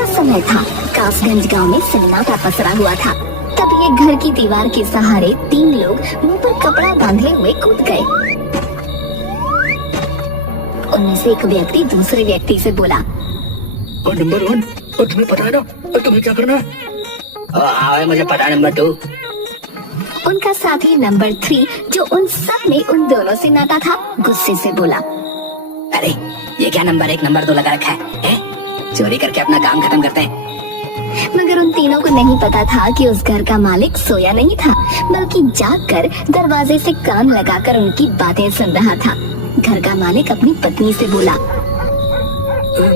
का समय था। कासगंज गांव में सन्नाटा पसरा हुआ था। तभी एक घर की दीवार के सहारे 3 लोग मुंह पर कपड़ा बांधे हुए कूद गए। उनमें से एक व्यक्ति दूसरे व्यक्ति से बोला, और नंबर 1, और तुम्हें पता है ना और तुम्हें क्या करना है? हाँ मुझे पता है नंबर 2। उनका साथी नंबर 3 जो उन सब में उन दोनों से नाता था, गुस्से से बोला, अरे ये क्या नंबर 1 नंबर 2 लगा रखा है? चोरी करके अपना काम खत्म करते हैं। मगर उन तीनों को नहीं पता था कि उस घर का मालिक सोया नहीं था, बल्कि जागकर दरवाजे से कान लगाकर उनकी बातें सुन रहा था। घर का मालिक अपनी पत्नी से बोला,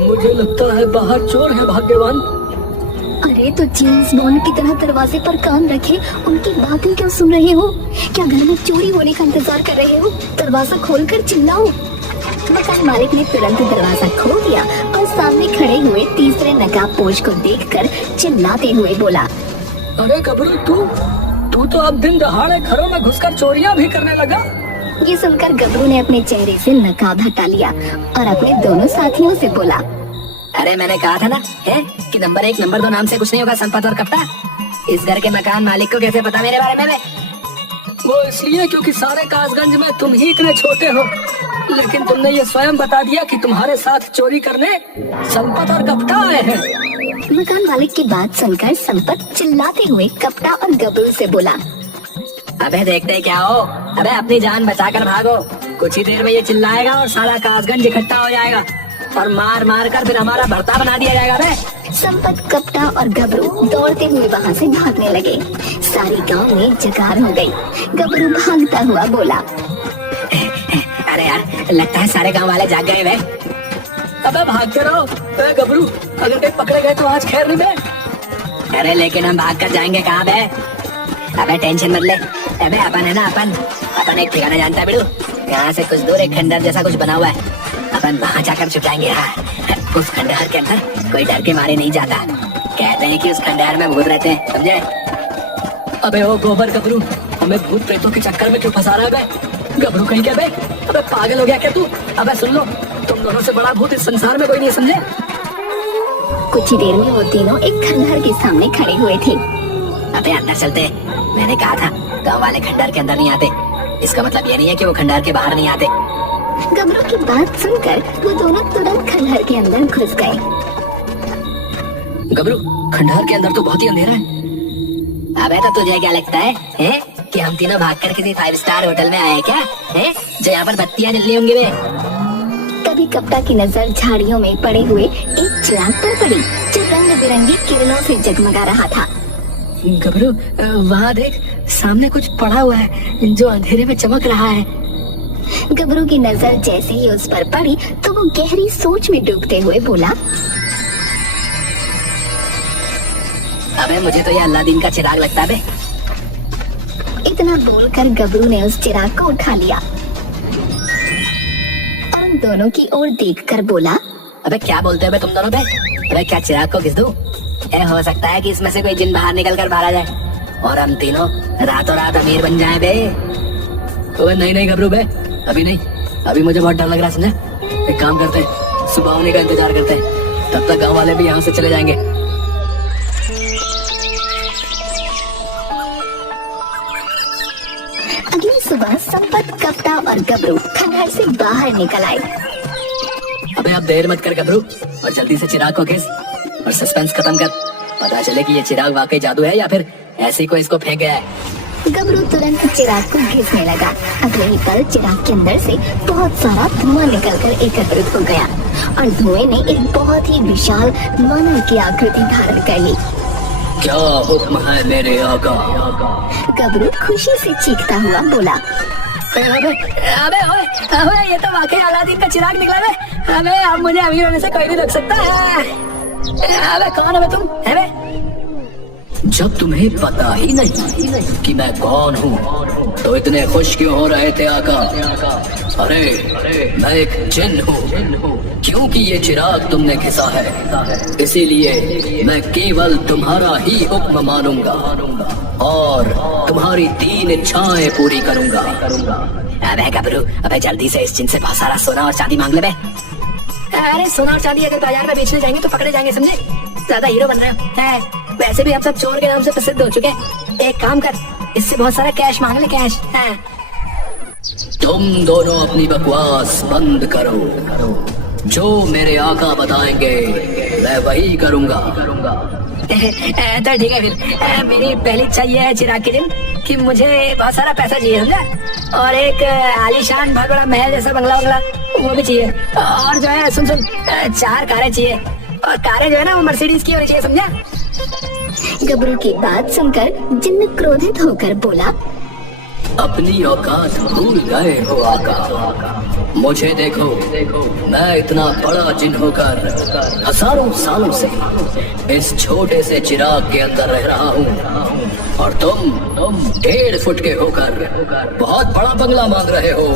मुझे लगता है बाहर चोर है भाग्यवान। अरे तो जेम्स बॉन्ड की तरह दरवाजे पर कान रखे उनकी बातें क्यों सुन रहे हो? क्या घर में चोरी होने का इंतजार कर रहे हो? दरवाजा खोलकर चिल्लाओ। मकान मालिक ने तुरंत दरवाजा खोल दिया और सामने खड़े हुए तीसरे नकाबपोश को देखकर चिल्लाते हुए बोला, अरे गबरू तू तो अब दिन दहाड़े घरों में घुसकर चोरियां भी करने लगा। ये सुनकर गबरू ने अपने चेहरे से नकाब हटा लिया और अपने दोनों साथियों से बोला, अरे मैंने कहा था ना कि नंबर 1 नंबर 2 नाम से कुछ नहीं होगा संपत और कपटा। इस घर के मकान मालिक को कैसे पता मेरे बारे में? वो इसलिए क्योंकि सारे कासगंज में तुम ही इतने छोटे हो, लेकिन तुमने ये स्वयं बता दिया कि तुम्हारे साथ चोरी करने संपत और कपटा आए हैं। मकान मालिक की बात सुनकर संपत चिल्लाते हुए कपटा और गबरू से बोला, अबे देखते क्या हो, अबे अपनी जान बचाकर भागो। कुछ ही देर में ये चिल्लाएगा और सारा कासगंज इकट्ठा हो जाएगा और मार मार कर फिर हमारा भर्ता बना दिया जाएगा। बे संपत, कपटा और गबरू दौड़ते हुए वहाँ से भागने लगे। सारी गांव में जगार हो गई। गबरू भागता हुआ बोला, अरे यार लगता है सारे गांव वाले जाग गए। वे अबे भागते रहो गबरू, अगर कहीं पकड़े गए तो आज खैर नहीं बे। अरे लेकिन हम भाग कर जाएंगे कहाँ बे? अबे टेंशन मत ले, अबे अपन है ना, अपन एक ठिकाना जानता है बिड़ू। यहाँ से कुछ दूर एक खंडर जैसा कुछ बना हुआ है, अपन वहाँ जाकर छुप जाएंगे। उस खंडहर के अंदर कोई डर के मारे नहीं जाता। कहते हैं कि उस खंडहर में भूत रहते हैं, समझे? अबे ओ गोबर गबरू, हमें भूत प्रेतों के चक्कर में क्यों फंसा रहा है बे? गबरू कहीं क्या बे? अबे पागल हो गया क्या तू? अबे सुन लो, तुम दोनों से बड़ा भूत इस संसार में कोई नहीं, समझे? कुछ ही देर में वो तीनों एक खंडहर के सामने खड़े हुए थे। अबे अंदर चलते, मैंने कहा था गाँव वाले खंडहर के अंदर नहीं आते। इसका मतलब ये नहीं है कि वो खंडहर के बाहर नहीं आते। गबरू की बात सुनकर वो दोनों तुरंत खंडहर के अंदर घुस गए। गबरू खंडहर के अंदर तो बहुत ही अंधेरा है। अबे तो तुझे क्या लगता है कि हम तीनों भागकर किसी 5 स्टार होटल में आए क्या? जो यहाँ पर बत्तियां जल रही होंगी वे। तभी कपटा की नजर झाड़ियों में पड़े हुए एक चिराग पर पड़ी जो रंग बिरंगी किरणों से जगमगा रहा था। गबरू वहाँ देख, सामने कुछ पड़ा हुआ है जो अंधेरे में चमक रहा है। गबरू की नजर जैसे ही उस पर पड़ी तो वो गहरी सोच में डूबते हुए बोला, अबे मुझे तो ये अलादीन का चिराग लगता है बे। इतना बोलकर गबरू ने उस चिराग को उठा लिया और उन दोनों की ओर देखकर बोला, अबे क्या बोलते हो बे तुम दोनों बे? अबे क्या चिराग को घिस दूं? हो सकता है कि इसमें से कोई जिन बाहर निकल कर भागा जाए और हम तीनों रातों रात अमीर बन जाएं बे। अबे नहीं गबरू बे, अभी नहीं, अभी मुझे बहुत डर लग रहा है, समझे? एक काम करते हैं, सुबह होने का इंतजार करते हैं, तब तक गांव वाले भी यहाँ से चले जाएंगे। अगली सुबह संपत, कपटा और गबरू खंडहर से बाहर निकल आए। अबे अब देर मत कर गबरू और जल्दी से चिराग को घिस और सस्पेंस खत्म कर। पता चले कि ये चिराग वाकई जादू है या फिर ऐसे ही कोई इसको फेंक गया है। गबरू तुरंत चिराग को घिसने लगा। अगले ही पल चिराग के अंदर से बहुत सारा धुआं निकलकर एकत्रित हो गया और धुएं ने एक बहुत ही विशाल मानव की आकृति धारण कर ली। क्या हुक्म है मेरे आका? गबरू खुशी से चीखता हुआ बोला, अबे ये तो वाकई अलादीन का चिराग निकला है। अबे अब मुझे अमीर होने से कोई नहीं रोक सकता है। अबे कौन है तुम? जब तुम्हें पता ही नहीं कि मैं कौन हूँ तो इतने खुश क्यों हो रहे थे आका? अरे मैं एक जिन हूँ, क्योंकि ये चिराग तुमने घिसा है इसीलिए मैं केवल तुम्हारा ही हुक्म मानूंगा और तुम्हारी 3 इच्छाएं पूरी करूंगा। अबे गबरू, अबे जल्दी से इस जिन से बहुत सारा सोना और चांदी मांग ले बे। अरे सोना और चांदी अगर बाजार में बेचने जाएंगे तो पकड़े जाएंगे, समझे? ज्यादा हीरो बन रहे हो है। वैसे भी हम सब चोर के नाम से प्रसिद्ध हो चुके हैं। एक काम कर, इससे बहुत सारा कैश मांग ले, कैश है। तुम दोनों अपनी बकवास बंद करो। जो मेरे आका बताएंगे मैं वही करूंगा। तो ठीक है फिर। मेरी पहली इच्छा ये है चिराग के दिन कि मुझे बहुत सारा पैसा चाहिए, समझा, और एक आलीशान बहुत बड़ा महल जैसा बंगला वो भी चाहिए। और जो है सुन 4 कारें चाहिए, और कारें जो है ना वो मर्सिडीज की होनी चाहिए, समझा। गबरू की बात सुनकर जिन्न क्रोधित होकर बोला, अपनी औकात भूल गए हो आका। मुझे देखो, मैं इतना बड़ा जिन होकर हजारों सालों से इस छोटे से चिराग के अंदर रह रहा हूँ, और तुम 1.5 फुट के होकर बहुत बड़ा बंगला मांग रहे हो,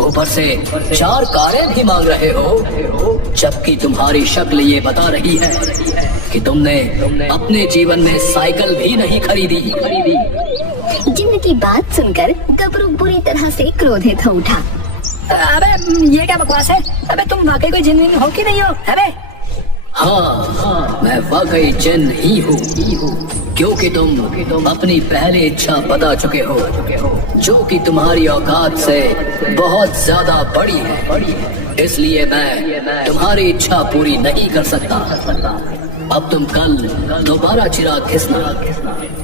ऊपर से 4 कारें भी मांग रहे हो, जबकि तुम्हारी शक्ल ये बता रही है कि तुमने अपने जीवन में साइकिल भी नहीं खरीदी। जिन्न की बात सुनकर गबरू बुरी तरह से क्रोधित हो उठा। अबे ये क्या बकवास है? अबे तुम वाकई कोई जिन हो कि नहीं हो? अबे हाँ, मैं वाकई जिन ही हूँ, क्योंकि तुम अपनी पहली इच्छा बता चुके हो, जो कि तुम्हारी औकात से बहुत ज्यादा बड़ी है। इसलिए मैं तुम्हारी इच्छा पूरी नहीं कर सकता। अब तुम कल दोबारा चिराग घिसना,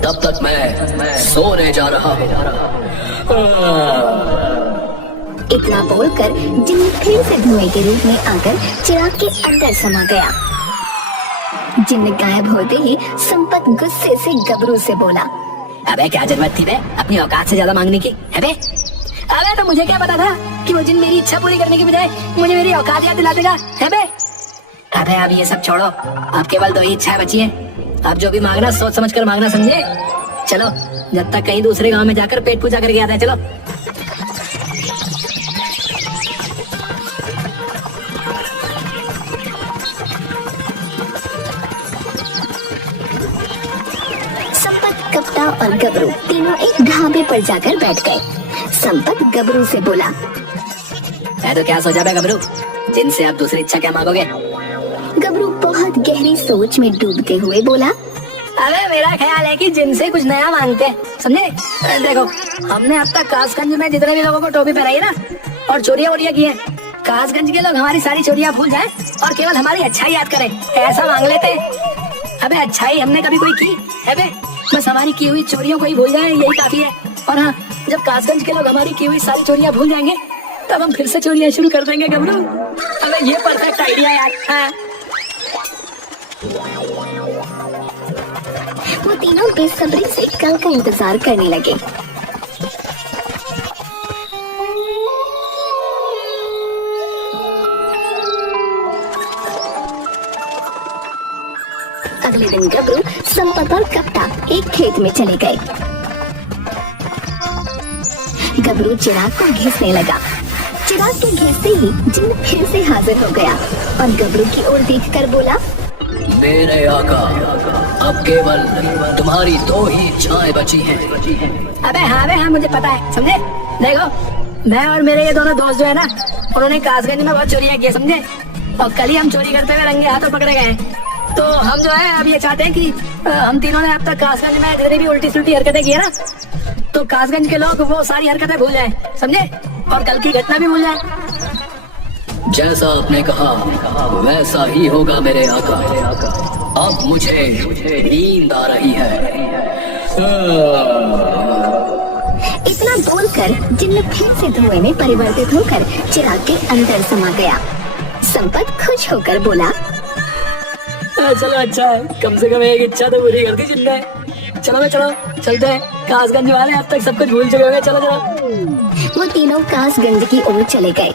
तब तक मैं सोने जा रहा हूँ। इतना बोलकर जिन्न फिर से धुएं के रूप में आकर चिराग के अंदर समा गया। जिन्न गायब होते ही संपत गुस्से से गबरू से बोला, अबे क्या जरूरत थी बे अपनी औकात से ज्यादा मांगने की? अबे तो मुझे क्या पता था कि वो जिन मेरी इच्छा पूरी करने की बजाय मुझे मेरी औकात याद दिला देगा? अबे अब ये सब छोड़ो, अब केवल 2 ही इच्छाएं बची हैं। अब जो भी मांगना सोच समझ कर मांगना, समझे? चलो, जब तक कहीं दूसरे गांव में जाकर पेट पूजा करके आता है। चलो। संपत, कप्ता और गबरू तीनों एक ढाबे पर जाकर बैठ गए। संपत गबरू से बोला, तो क्या सोचा बे गबरू, जिनसे आप दूसरी इच्छा क्या मांगोगे? गबरू बहुत गहरी सोच में डूबते हुए बोला, अबे मेरा ख्याल है कि जिनसे कुछ नया मांगते हैं, समझे? देखो, हमने अब तक कासगंज में जितने भी लोगों को टोपी पहनाई है ना, और चोरियां वोरियां की है, कासगंज के लोग हमारी सारी चोरियां भूल जाएं और केवल हमारी अच्छाई याद करें, ऐसा मांग लेते हैं। अबे अच्छाई हमने कभी कोई की है बे? बस हमारी की हुई चोरियों को ही भूल जाए, यही काफी है। और हाँ, जब कासगंज के लोग हमारी की हुई सारी चोरियां भूल जाएंगे, तब हम फिर से चोरियां शुरू कर देंगे गबरू। अबे ये परफेक्ट आइडिया यार। हाँ। वो तीनों बेसब्री से कल का इंतजार करने लगे। अगले दिन गबरू, संपत और कप्ता एक खेत में चले गए। गबरू चिराग को घिसने लगा। चिराग के घिसते ही जिन्न फिर से हाजिर हो गया और गबरू की ओर देखकर बोला, मेरे आका, अब केवल तुम्हारी 2 ही इच्छाएं बची हैं। अबे हाँ, मुझे पता है, समझे? देखो, मैं और मेरे ये दोनों दोस्त जो है ना, उन्होंने कासगंज में बहुत चोरियां की, समझे? और कल ही हम चोरी करते हुए रंगे हाथों पकड़े गए। तो हम जो है अब ये चाहते हैं कि हम तीनों ने अब तक कासगंज में जितनी भी उल्टी सुल्टी हरकतें की है ना, तो कासगंज के लोग वो सारी हरकतें भूल जाएं, समझे? और कल की घटना भी भूल जाएं। जैसा आपने कहा वैसा ही होगा मेरे आका। अब मुझे नींद आ रही है। इतना बोलकर जिन्न फिर से धुएं में परिवर्तित होकर चिराग के अंदर समा गया। संपत खुश होकर बोला, चलो अच्छा है, कम से कम एक इच्छा तो पूरी कर दी जिन्ने। चलो चलते हैं, कासगंज वाले अब तक सब कुछ भूल चुके होंगे। चलो। वो तीनों कासगंज की ओर चले गए।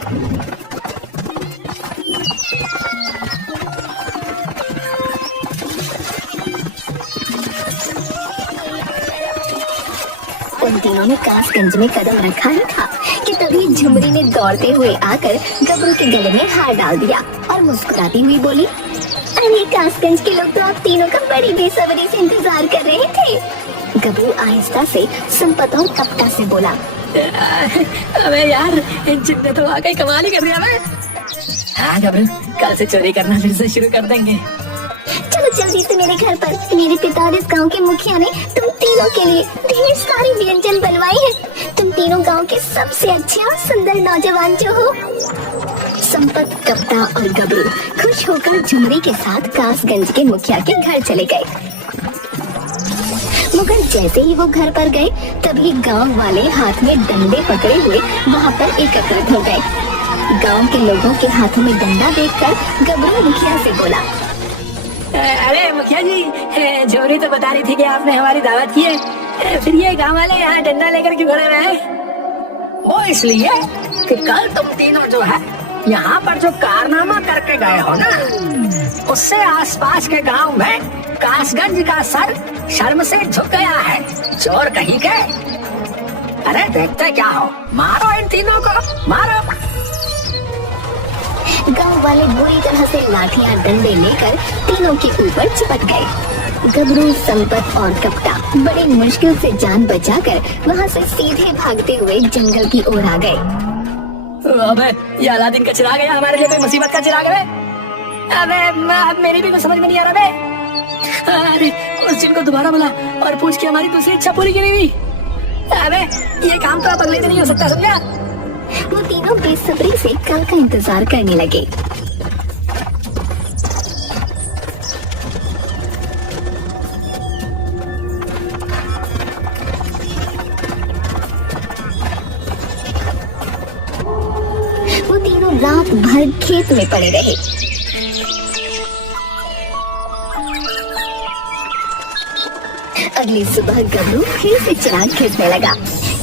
उन तीनों ने कासगंज में कदम रखा ही था कि तभी झुमरी ने दौड़ते हुए आकर गबरू के गले में हार डाल दिया और मुस्कुराती हुई बोली, अरे कासगंज के लोग तो आप तीनों का बड़ी बेसब्री से इंतजार कर रहे थे। गबरू आहिस्ता से संपत और कप्ता से बोला, अबे यार, जिन्ने तो वाकई कमाल ही कर दिया। हाँ गबरू, कल से चोरी करना फिर से शुरू कर देंगे। चलो जल्दी से मेरे घर पर। मेरे पिता और इस गांव के मुखिया ने तुम तीनों के लिए ढेर सारे व्यंजन बनवाए हैं। तुम तीनों गांव के सबसे अच्छे और सुंदर नौजवान जो हो। संपत, कप्ता और गबरू खुश होकर झुमरी के साथ कासगंज के मुखिया के घर चले गए। मगर जैसे ही वो घर पर गए तभी गांव वाले हाथ में डंडे पकड़े हुए वहां पर एकत्रित हो गए। गांव के लोगों के हाथों में डंडा देखकर गबरू मुखिया से बोला, अरे मुखिया जी, जोरी तो बता रही थी कि आपने हमारी दावत की है, फिर ये गांव वाले यहाँ डंडा लेकर क्यों खड़े हुए हैं? वो इसलिए कि कल तुम तीनों जो है यहाँ पर जो कारनामा करके गए हो ना, उससे आसपास के गांव में कासगंज का सर शर्म से झुक गया है। चोर कहीं के। अरे देखते क्या हो, मारो इन तीनों को, मारो। गांव वाले बुरी तरह से लाठियां डंडे लेकर तीनों के ऊपर चिपट गए। गबरू, संपत और कप्ता बड़ी मुश्किल से जान बचाकर वहां से सीधे भागते हुए जंगल की ओर आ गए। अबे ये अलादीन का चिराग है, हमारे लिए कोई मुसीबत का चिराग है। अबे मेरी भी कुछ समझ में नहीं आ रहा बे। अरे उस जिन को दोबारा बुला और पूछ के हमारी दूसरी इच्छा पूरी की हुई। अबे ये काम तो अब अगले दिन ही हो सकता, समझा? वो तीनों बेसब्री से कल का इंतजार करने लगे। वो तीनों रात भर खेत में पड़े रहे। अगली सुबह गबरू फिर से चिराग खींचने लगा।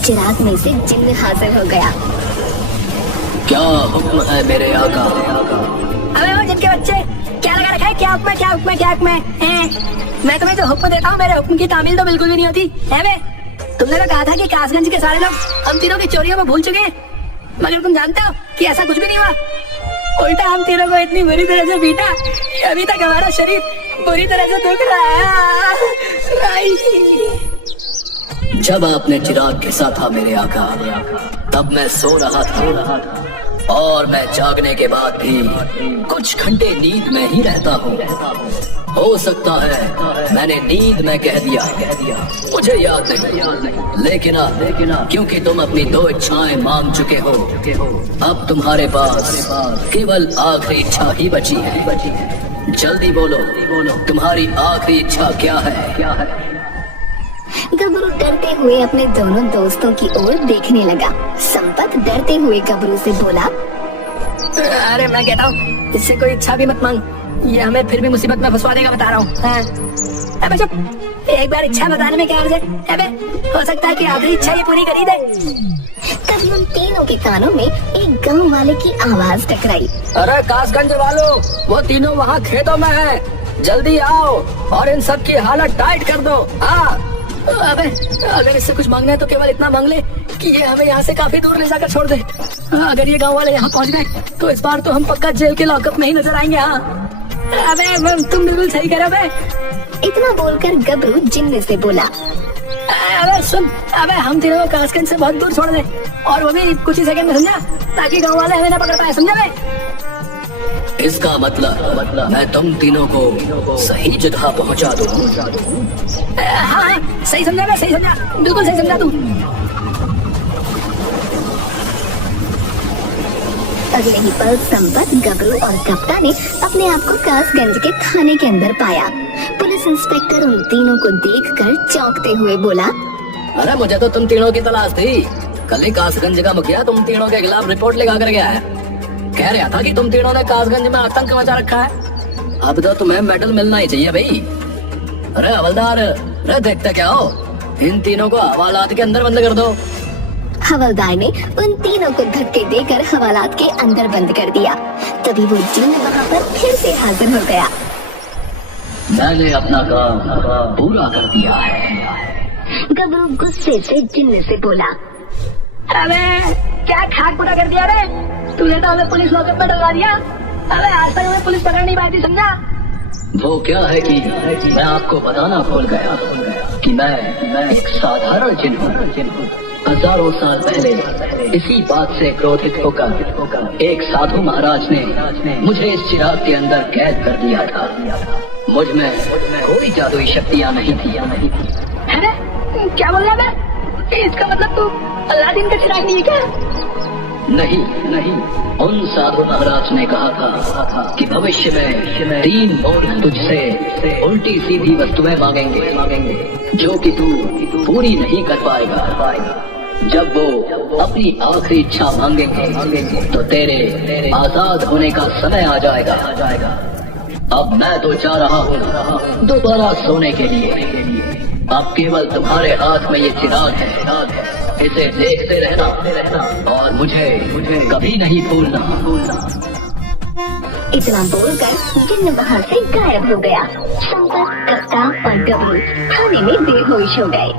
चिराग में से जिन्न हाजिर हो गया। क्या हुक्म है मेरे आका? अबे वो जिनके बच्चे, क्या लगा रखा है? क्या हुक्म है, क्या हुक्म है, क्या हुक्म है? मैं तुम्हें जो हुक्म देता हूँ, मेरे हुक्म की तामील तो बिल्कुल भी नहीं होती है बे। तुमने तो कहा था कि कासगंज के सारे लोग हम तीनों की चोरियों में भूल चुके हैं, मगर तुम जानते हो कि ऐसा कुछ भी नहीं हुआ। उल्टा हम तीनों को इतनी बुरी तरह से पीटा कि अभी तक हमारा शरीर बुरी तरह से दुख रहा है। जब आपने चिराग घिसा था मेरे आका, तब मैं सो रहा था और मैं जागने के बाद भी कुछ घंटे नींद में ही रहता हूँ। हो सकता है मैंने नींद में कह दिया, मुझे याद नहीं। लेकिन क्योंकि तुम अपनी दो इच्छाएं मांग चुके हो, अब तुम्हारे पास केवल आखिरी इच्छा ही बची है। जल्दी बोलो, तुम्हारी आखिरी इच्छा क्या है? गबरू डरते हुए अपने दोनों दोस्तों की ओर देखने लगा। संपत डरते हुए गबरू से बोला, अरे मैं कहता हूँ इससे कोई इच्छा भी मत मांग, ये हमें फिर भी मुसीबत में फंसवा देगा, बता रहा हूँ। अबे चुप, एक बार इच्छा बताने में क्या अर्ज है? अबे हो सकता है कि आखिरी इच्छा ये पूरी करी दे। तभी उन तीनों के कानों में एक गांव वाले की आवाज टकराई। अरे कासगंज वालों, वो तीनों वहाँ खेतों में है, जल्दी आओ और इन सब की हालत टाइट कर दो। अबे अगर इससे कुछ मांगना है तो केवल इतना मांग ले कि ये हमें यहाँ से काफी दूर ले जाकर छोड़ दे। अगर ये गांव वाले यहाँ पहुँच गए तो इस बार तो हम पक्का जेल के लॉकअप में ही नजर आएंगे। अबे तुम बिल्कुल सही कह रहे हो। इतना बोलकर गबरू जिन्न से बोला, अबे सुन, अबे हम तीनों को कासगंज से बहुत दूर छोड़ दे, और वो भी कुछ ही सेकंड में, समझा? ताकि गांव वाले हमें ना पकड़ पाए, समझा बे? इसका मतलब मैं तुम तीनों को सही जगह पहुंचा दूं। हाँ, सही समझा बे, सही समझा, बिल्कुल सही समझा तू। अगले ही पल संपत, गबरू और कप्ता ने अपने आप को कासगंज के थाने के अंदर पाया। पुलिस इंस्पेक्टर उन तीनों को देखकर चौंकते हुए बोला, अरे मुझे तो तुम तीनों की तलाश थी। कल ही कासगंज का मुखिया तुम तीनों के खिलाफ रिपोर्ट लेकर कर गया है। कह रहा था कि तुम तीनों ने कासगंज में आतंक मचा रखा है। अब तो तुम्हें मेडल मिलना ही चाहिए भाई। अरे हवलदार, अरे देखते क्या हो, इन तीनों को हवालात के अंदर बंद कर दो। हवलदार ने उन तीनों को धक्के देकर हवालात के अंदर बंद कर दिया। तभी वो जिन्न वहाँ पर फिर से हाजिर हो गया। मैंने अपना काम पूरा कर दिया है। गबरू गुस्से से जिन्न से बोला, अबे क्या खाक पूरा कर दिया रे? तूने तो हमें पुलिस लॉकअप में डलवा दिया। अबे आज तक हमें पुलिस पकड़ नहीं पाई थी, समझा? वो क्या है कि मैं आपको बताना भूल गया कि मैं एक साधारण जिन्न हूँ। हजारों साल पहले इसी बात से क्रोधित होकर एक साधु महाराज ने मुझे इस चिराग के अंदर कैद कर दिया था। मुझ में कोई जादुई शक्तियां नहीं थी। अरे क्या बोल रहा है? इसका मतलब तू अलादीन का चिराग नहीं है क्या? नहीं, उन साधु महाराज ने कहा था कि भविष्य में 3 मूर्ख तुझसे उल्टी सीधी वस्तुएं मांगेंगे जो कि तू पूरी नहीं कर पाएगा। जब वो अपनी आखिरी इच्छा मांगेंगे तो तेरे आजाद होने का समय आ जाएगा। अब मैं तो जा रहा हूँ दोबारा सोने के लिए। अब केवल तुम्हारे हाथ में ये चिराग है, इसे देखते रहना और मुझे कभी नहीं भूलना। इतना बोलकर जिन्न वहाँ से गायब हो गया। शंकर, कप्तान और गबरू थाने में बेहोश हो गए।